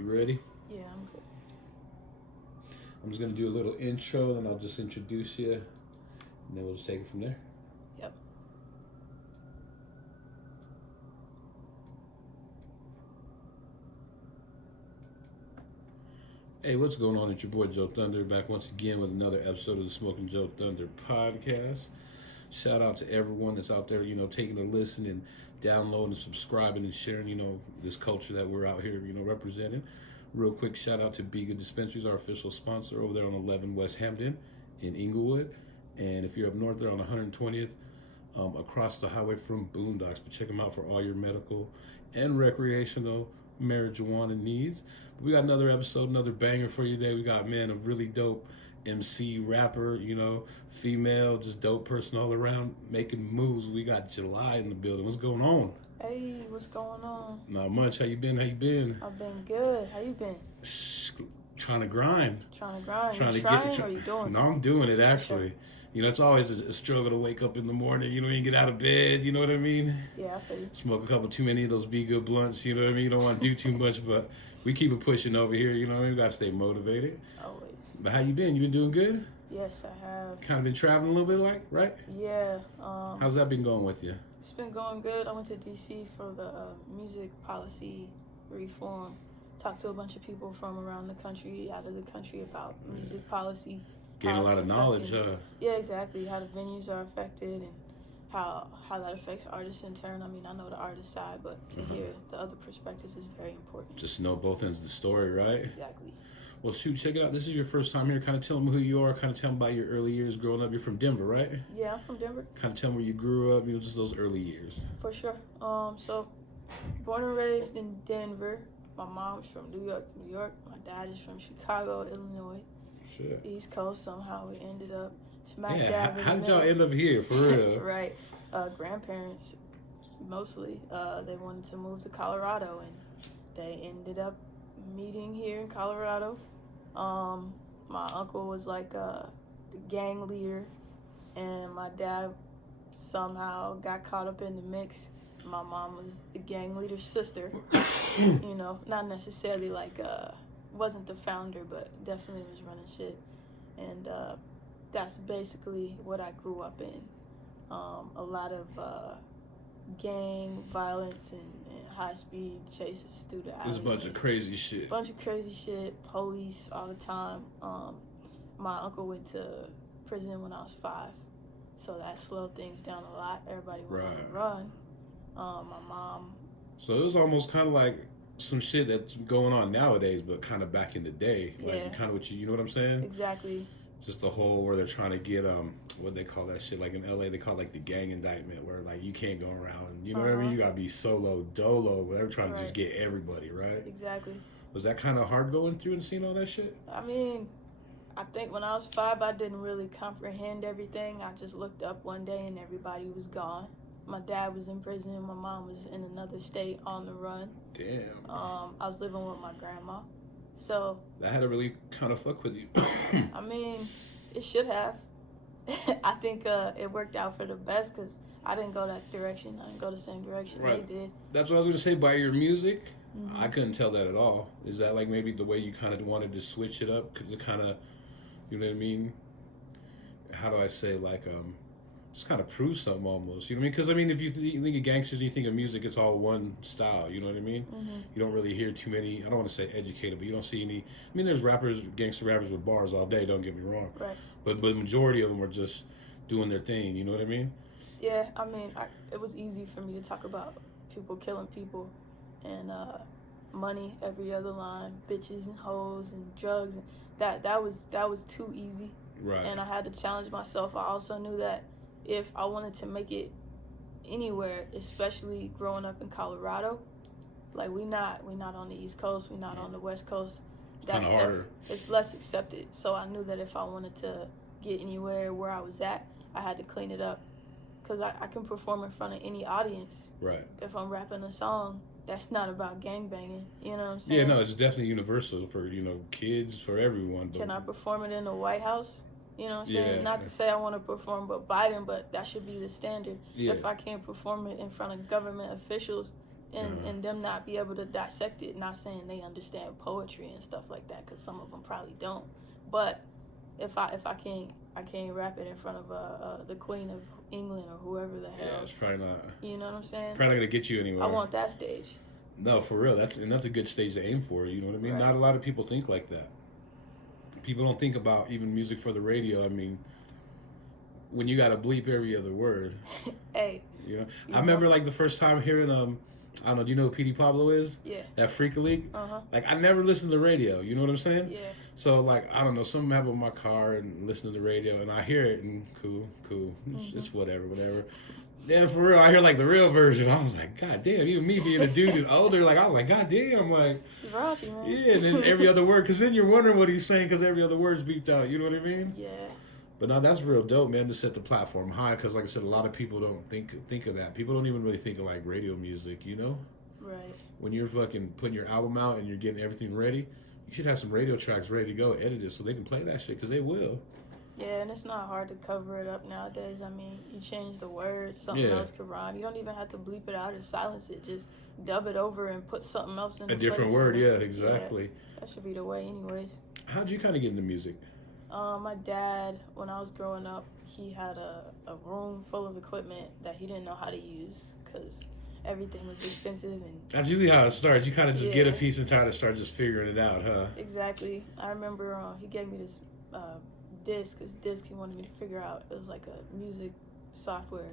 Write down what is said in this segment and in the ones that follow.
You ready? Yeah, I'm good. I'm just gonna do a little intro, then I'll just introduce you, and then we'll just take it from there. Yep. Hey, what's going on? It's your boy JoeThunder back once again with another episode of the Smoking JoeThunder podcast. Shout out to everyone that's out there, taking a listen and downloading, subscribing, and sharing, this culture that we're out here, representing. Real quick shout out to Be Good Dispensaries, our official sponsor over there on 11 West Hampton in Inglewood. And if you're up north there on 120th, across the highway from Boondocks, but check them out for all your medical and recreational marijuana needs. But we got another episode, another banger for you today. We got, man, a really dope MC, rapper, female, just dope person all around making moves. We got Jelie in the building. What's going on? Hey, what's going on? Not much. How you been? How you been? I've been good. How you been? Trying to grind. Trying to grind. Trying you to trying, get. or you doing? No, I'm doing it actually. It's always a struggle to wake up in the morning. You get out of bed. You know what I mean? Yeah, I feel you. Smoke a couple too many of those Be Good blunts. You know what I mean? You don't want to do too much, but we keep it pushing over here. You know what I mean? We gotta stay motivated. Always. But how you been? You been doing good? Yes, I have. Kind of been traveling a little bit, right? Yeah. How's that been going with you? It's been going good. I went to DC for the music policy reform. Talked to a bunch of people from around the country, out of the country, about music policy. Getting a lot of knowledge, huh? Yeah, exactly. How the venues are affected and how that affects artists in turn. I mean, I know the artist side, but to hear the other perspectives is very important. Just know both ends of the story, right? Exactly. Well, shoot, check it out. This is your first time here. Kind of tell them who you are. Kind of tell them about your early years growing up. You're from Denver, right? Yeah, I'm from Denver. Kind of tell them where you grew up. Just those early years. For sure. So, born and raised in Denver. My mom's from New York, New York. My dad is from Chicago, Illinois. Shit. East Coast. Somehow we ended up How did y'all end up here, for real? Right. Grandparents, mostly. They wanted to move to Colorado, and they ended up meeting here in Colorado. My uncle was like the gang leader, and my dad somehow got caught up in the mix. My mom was the gang leader's sister. Not necessarily wasn't the founder, but definitely was running shit. And that's basically what I grew up in. A lot of gang violence and high-speed chases through the alley. There's a bunch of crazy shit. Police all the time. My uncle went to prison when I was 5, so that slowed things down a lot. Everybody went on the run. My mom. So it was almost kind of like some shit that's going on nowadays, but kind of back in the day. Like kind of what you know what I'm saying? Exactly. Just the whole where they're trying to get what they call that shit, like in LA they call it like the gang indictment, where like you can't go around, you know what I mean? You gotta be solo dolo, but they're trying to just get everybody, right? Exactly. Was that kind of hard going through and seeing all that shit? I mean, I think when I was 5 I didn't really comprehend everything. I just looked up one day and everybody was gone. My dad was in prison, my mom was in another state on the run. Damn. I was living with my grandma. So that had to really kind of fuck with you. I mean, it should have. I think it worked out for the best because I didn't go that direction. I didn't go the same direction they did. That's what I was going to say. By your music, I couldn't tell that at all. Is that like maybe the way you kind of wanted to switch it up? Because it kind of, you know what I mean? How do I say, just kind of prove something almost, you know what I mean? Because I mean, if you think of gangsters and you think of music, it's all one style, you know what I mean? You don't really hear too many, I don't want to say educated, but you don't see any, I mean, there's gangster rappers with bars all day, don't get me wrong. Right. But the majority of them are just doing their thing, you know what I mean? Yeah, I mean, it was easy for me to talk about people killing people and money every other line, bitches and hoes and drugs. And that was too easy. Right. And I had to challenge myself. I also knew that if I wanted to make it anywhere, especially growing up in Colorado, like we not on the East Coast, we not on the West Coast. That stuff harder. It's less accepted. So I knew that if I wanted to get anywhere where I was at, I had to clean it up. Because I can perform in front of any audience. Right. If I'm rapping a song that's not about gangbanging, you know what I'm saying? Yeah, no, it's definitely universal for, kids, for everyone. But can I perform it in the White House? You know what I'm saying? Yeah. Not to say I want to perform but Biden, but that should be the standard. Yeah. If I can't perform it in front of government officials, and them not be able to dissect it. Not saying they understand poetry and stuff like that, because some of them probably don't. But if I can't rap it in front of the Queen of England or whoever the hell. Yeah, it's probably not. You know what I'm saying? Probably not gonna get you anywhere. I want that stage. No, for real. That's a good stage to aim for. You know what I mean? Right. Not a lot of people think like that. People don't think about even music for the radio. I mean, when you gotta bleep every other word. Hey. I remember like the first time hearing I don't know. Do you know who P.D. Pablo is? Yeah. That Freak League. Like I never listened to the radio. You know what I'm saying? Yeah. So like I don't know, something happened with my car and listen to the radio and I hear it and cool. It's whatever. Then for real, I hear like the real version. I was like, God damn, even me being a dude and older, like I was like, God damn, like. Raunchy, man. Yeah, and then every other word, because then you're wondering what he's saying because every other word's beeped out. You know what I mean? Yeah. But no, that's real dope, man, to set the platform high. Because like I said, a lot of people don't think of that. People don't even really think of like radio music. You know? Right. When you're fucking putting your album out and you're getting everything ready, you should have some radio tracks ready to go, edited, so they can play that shit. Because they will. Yeah, and it's not hard to cover it up nowadays. I mean, you change the words, something else could rhyme. You don't even have to bleep it out or silence it. Just dub it over and put something else in. A different word, yeah, exactly. Yeah, that should be the way, anyways. How'd you kind of get into music? My dad, when I was growing up, he had a room full of equipment that he didn't know how to use because everything was expensive. And that's usually how it starts. You kind of just get a piece and try to start just figuring it out, huh? Exactly. I remember he gave me this disc he wanted me to figure out. It was like a music software,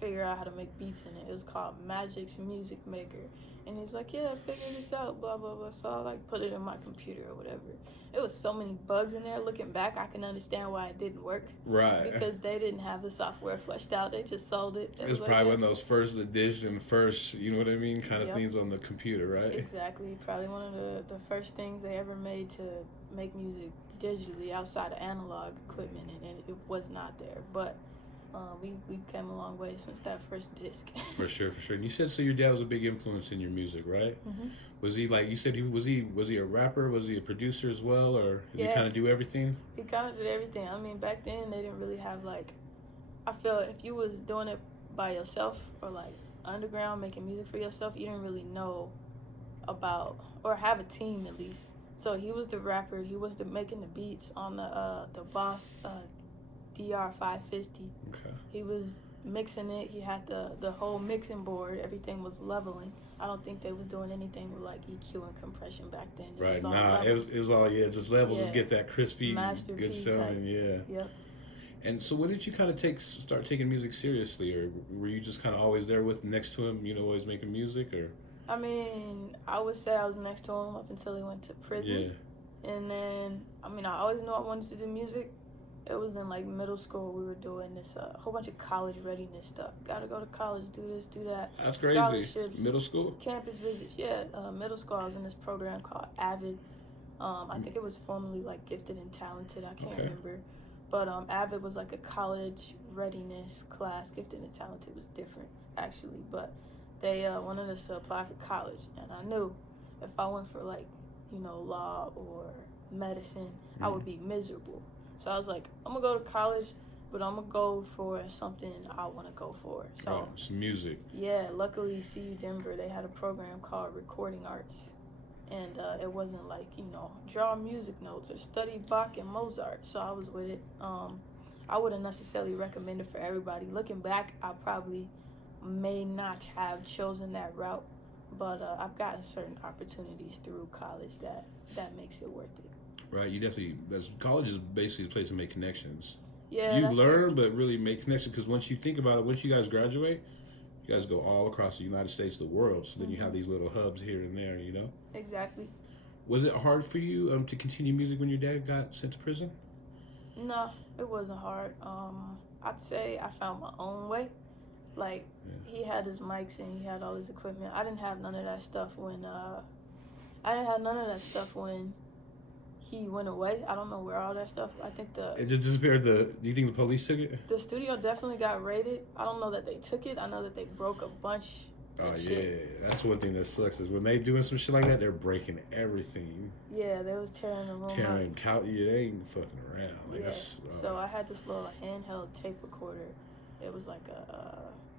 figure out how to make beats in it. It was called Magic's Music Maker, and he's like, yeah, figure this out, blah blah blah. So I like put it in my computer or whatever. It was so many bugs in there. Looking back, I can understand why it didn't work. Right. Because they didn't have the software fleshed out. They just sold it. It's probably one of those first edition, you know what I mean, kind of things on the computer, right? Exactly. Probably one of the first things they ever made to make music digitally outside of analog equipment, and it was not there. But we came a long way since that first disc. For sure. And you said so your dad was a big influence in your music, right? Mm-hmm. Was he like you said? Was he a rapper? Was he a producer as well, or did he kind of do everything? He kind of did everything. I mean, back then they didn't really have like. I feel if you was doing it by yourself or like underground making music for yourself, you didn't really know about or have a team at least. So he was the rapper. He was making the beats on the Boss DR 550. Okay. He was mixing it. He had the whole mixing board. Everything was leveling. I don't think they was doing anything with like EQ and compression back then. It was all just levels. Just get that crispy, good sounding. Yeah. Yep. And so, when did you kind of start taking music seriously, or were you just kind of always there next to him? Always making music, or? I mean, I would say I was next to him up until he went to prison. Yeah. And then, I mean, I always knew I wanted to do music. It was in like middle school. We were doing this whole bunch of college readiness stuff. Got to go to college, do this, do that. That's crazy. Middle school? Campus visits. Yeah, middle school. I was in this program called AVID. I think it was formerly like Gifted and Talented. I can't remember. But AVID was like a college readiness class. Gifted and Talented was different, actually. But they wanted us to apply for college. And I knew if I went for like, law or medicine, I would be miserable. So I was like, I'm going to go to college, but I'm going to go for something I want to go for. So some music. Yeah, luckily CU Denver, they had a program called Recording Arts. And it wasn't like, draw music notes or study Bach and Mozart. So I was with it. I wouldn't necessarily recommend it for everybody. Looking back, I probably may not have chosen that route. But I've gotten certain opportunities through college that makes it worth it. Right, you definitely. College is basically a place to make connections. Yeah, you learn, but really make connections. Because once you think about it, once you guys graduate, you guys go all across the United States, the world. So then you have these little hubs here and there. Exactly. Was it hard for you to continue music when your dad got sent to prison? No, it wasn't hard. I'd say I found my own way. Like he had his mics and he had all his equipment. I didn't have none of that stuff when. He went away. I don't know where all that stuff. I think it just disappeared. Do you think the police took it? The studio definitely got raided. I don't know that they took it. I know that they broke a bunch. Oh yeah, that's one thing that sucks is when they doing some shit like that, they're breaking everything. Yeah, they was tearing the room up. They ain't fucking around. So I had this little handheld tape recorder. It was like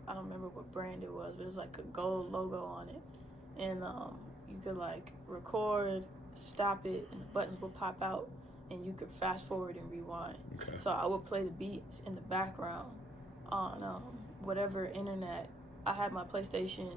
I don't remember what brand it was, but it was like a gold logo on it, and you could like record, stop it, and the buttons would pop out, and you could fast forward and rewind. Okay. So I would play the beats in the background on whatever internet. I had my PlayStation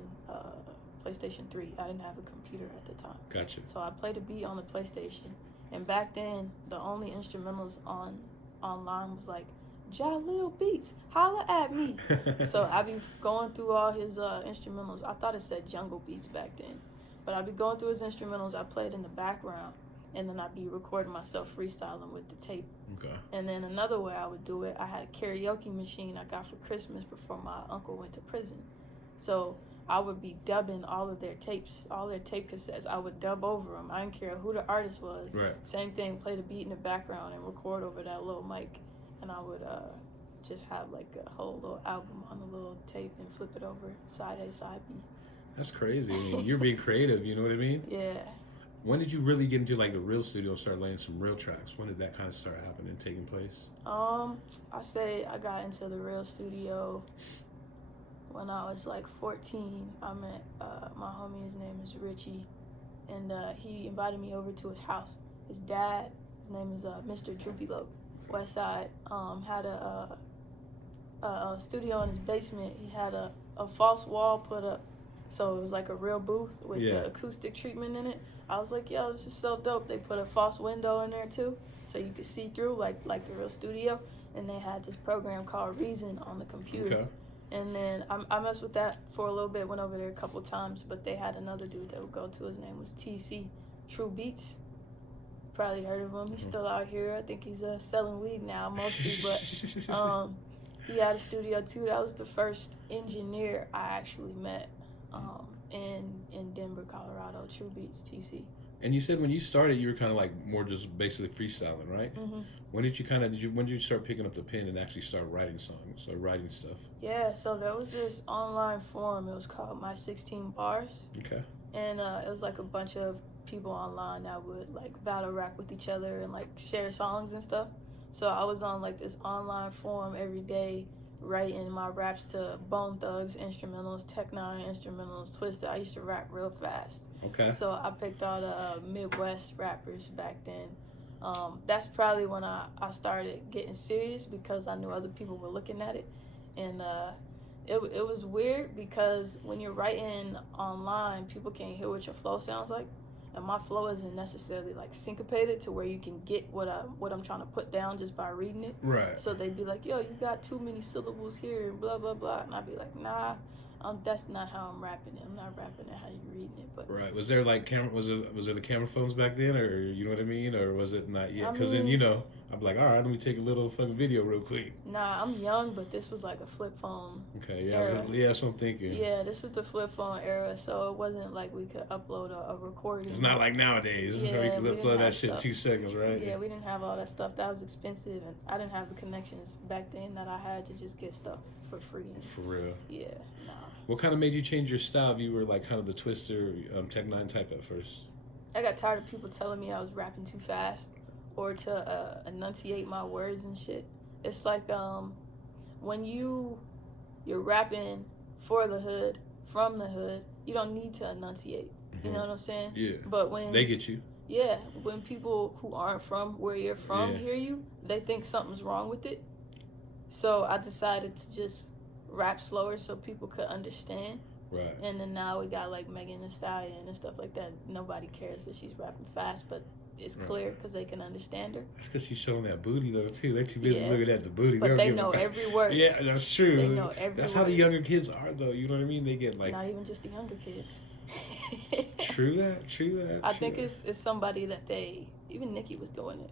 3. I didn't have a computer at the time. Gotcha. So I played a beat on the PlayStation, and back then the only instrumentals online was like Jaleel Beats, holla at me. So I'd be going through all his instrumentals. I thought it said Jungle Beats back then, but I'd be going through his instrumentals. I played in the background, and then I'd be recording myself freestyling with the tape. Okay. And then another way I would do it, I had a karaoke machine I got for Christmas before my uncle went to prison. So I would be dubbing all of their tapes, all their tape cassettes. I would dub over them. I didn't care who the artist was. Right. Same thing, play the beat in the background and record over that little mic. And I would just have like a whole little album on the little tape and flip it over, side A, side B. That's crazy. I mean, you're being creative, you know what I mean? Yeah. When did you really get into like the real studio and start laying some real tracks? When did that kind of start happening, taking place? I say I got into the real studio when I was like 14. I met my homie, his name is Richie, and he invited me over to his house. His dad, his name is Mr. Droopy Loke, Westside, had a studio in his basement. He had a false wall put up, so it was like a real booth with the acoustic treatment in it. I was like, yo, this is so dope. They put a false window in there too, so you could see through like the real studio. And they had this program called Reason on the computer. Okay. And then I messed with that for a little bit, went over there a couple times, but they had another dude that would go to. His name was TC, True Beats. Probably heard of him. He's still out here. I think he's selling weed now mostly, but he had a studio too. That was the first engineer I actually met in Denver, Colorado. True Beats, TC. And you said when you started, you were kind of like more just basically freestyling, right? Mm-hmm. When did you start picking up the pen and actually start writing songs or writing stuff? Yeah, so there was this online forum. It was called My 16 Bars. Okay. And it was like a bunch of people online that would like battle rap with each other and like share songs and stuff. So I was on like this online forum every day, writing my raps to Bone Thugs instrumentals, Tech Nine instrumentals, Twisted. I used to rap real fast. Okay. So I picked all the Midwest rappers back then. That's probably when I started getting serious because I knew other people were looking at it. And it was weird because when you're writing online, people can't hear what your flow sounds like. And my flow isn't necessarily like syncopated to where you can get what I'm trying to put down just by reading it. Right. So they'd be like, yo, you got too many syllables here and blah, blah, blah. And I'd be like, nah, that's not how I'm rapping it. I'm not rapping it how you reading it. But right. Was there like was there the camera phones back then, or you know what I mean, or was it not yet? Because then I'm like, all right, let me take a little fucking video real quick. Nah, I'm young, but this was like a flip phone. Okay, yeah, that's what I'm thinking. Yeah, this is the flip phone era, so it wasn't like we could upload a recording. It's not like nowadays. Yeah, you can upload that shit in stuff. 2 seconds, right? Yeah, we didn't have all that stuff. That was expensive, and I didn't have the connections back then that I had to just get stuff for free. For real. Yeah, nah. What kind of made you change your style? If you were like kind of the Twister, Tech Nine type at first. I got tired of people telling me I was rapping too fast or to enunciate my words and shit. It's like when you're rapping for the hood, from the hood, you don't need to enunciate. Mm-hmm. You know what I'm saying? Yeah. But when they get you. Yeah, when people who aren't from where you're from Yeah. hear you, they think something's wrong with it. So I decided to just rap slower so people could understand. Right. And then now we got like Megan Thee Stallion and stuff like that. Nobody cares that she's rapping fast, but it's clear because they can understand her. That's because she's showing that booty though too. They're too busy Yeah. looking at the booty. But they know every word. Yeah, that's true. They know every That's word. how the younger kids are though. You know what I mean? They get like. Not even just the younger kids. True that. I think it's somebody that even Nicki was doing it.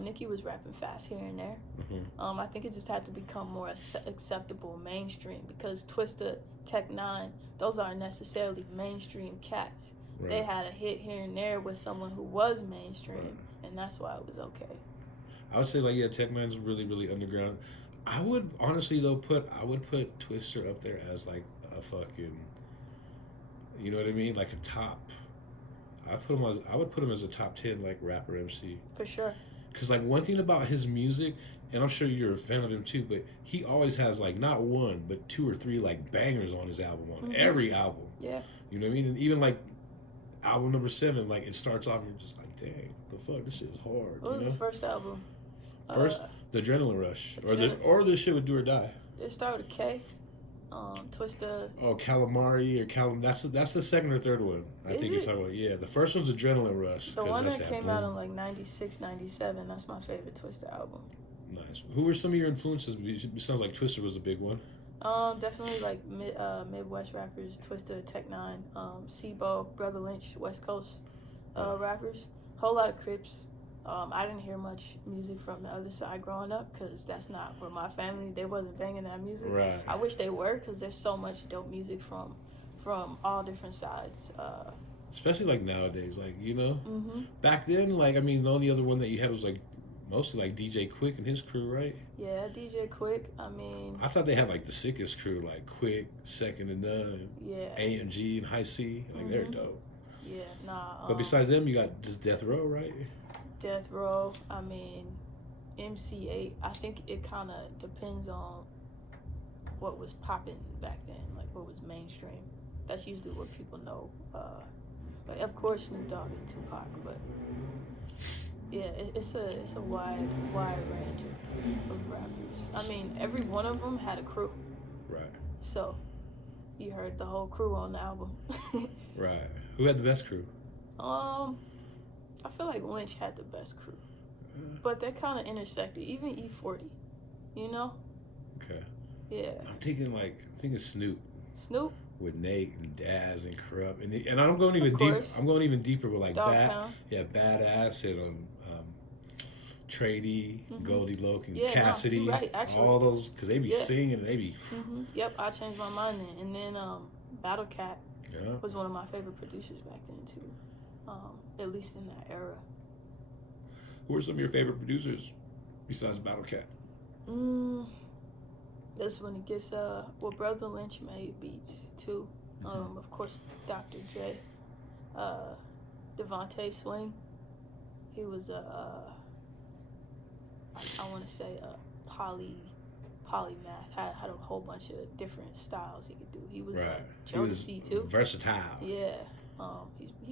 Nicki was rapping fast here and there. Mm-hmm. I think it just had to become more acceptable mainstream because Twista, Tech Nine, those aren't necessarily mainstream cats. Right. They had a hit here and there with someone who was mainstream, and that's why it was okay. I would say like Tech Nine's really really underground. I would honestly though put Twister up there as like a fucking, you know what I mean, like a top. I would put him as a top 10 like rapper MC. For sure. Because like one thing about his music, and I'm sure you're a fan of him too, but he always has like not one but two or three like bangers on his album, on every album. Yeah. You know what I mean? And even like album number 7, like it starts off, you're just like, dang, what the fuck, this shit is hard. What was the first album? First, the Adrenaline Rush, or the shit with Do or Die. It started with K. Twista. Oh, Calamari or That's the second or third one. I think you're talking about. Yeah, the first one's Adrenaline Rush. The one that came out in like 96, 97. That's my favorite Twista album. Nice. Who were some of your influences? It sounds like Twister was a big one. Definitely like Midwest rappers, Twista, Tech Nine, Sibo, Brother Lynch, West Coast rappers. Whole lot of Crips. I didn't hear much music from the other side growing up because that's not where my family, they wasn't banging that music. Right. I wish they were because there's so much dope music from all different sides. Especially like nowadays, like, you know, Mm-hmm. back then, like, I mean, the only other one that you had was like mostly like DJ Quick and his crew, right? Yeah, DJ Quick. I mean, I thought they had like the sickest crew, like Quick, Second and None, yeah, AMG and High C. Like, they're dope. Yeah, nah. But besides them, you got just Death Row, right? Death Row. I mean, MC8. I think it kind of depends on what was popping back then, like what was mainstream. That's usually what people know. But of course, Snoop Dogg and Tupac. But yeah, it's a wide range of rappers. I mean, every one of them had a crew. Right. So you heard the whole crew on the album. Right. Who had the best crew? I feel like Lynch had the best crew, but they kind of intersected. Even E40, you know. Okay. Yeah. I'm thinking Snoop. Snoop. With Nate and Daz and Corrupt, and I'm going even deeper. I'm going even deeper with like Badass and Trady, Goldie Loke, and Cassidy. No, right, actually. All those, because they be singing and they be. Mm-hmm. Yep, I changed my mind then, and then Battle Cat was one of my favorite producers back then too. At least in that era. Who are some of your favorite producers besides Battle Cat? That's when it gets Brother Lynch made beats too. Of course, Dr. J, Devontae Swing. He was I want to say polymath. Had a whole bunch of different styles he could do. He was Jodeci too. Versatile. Yeah. He's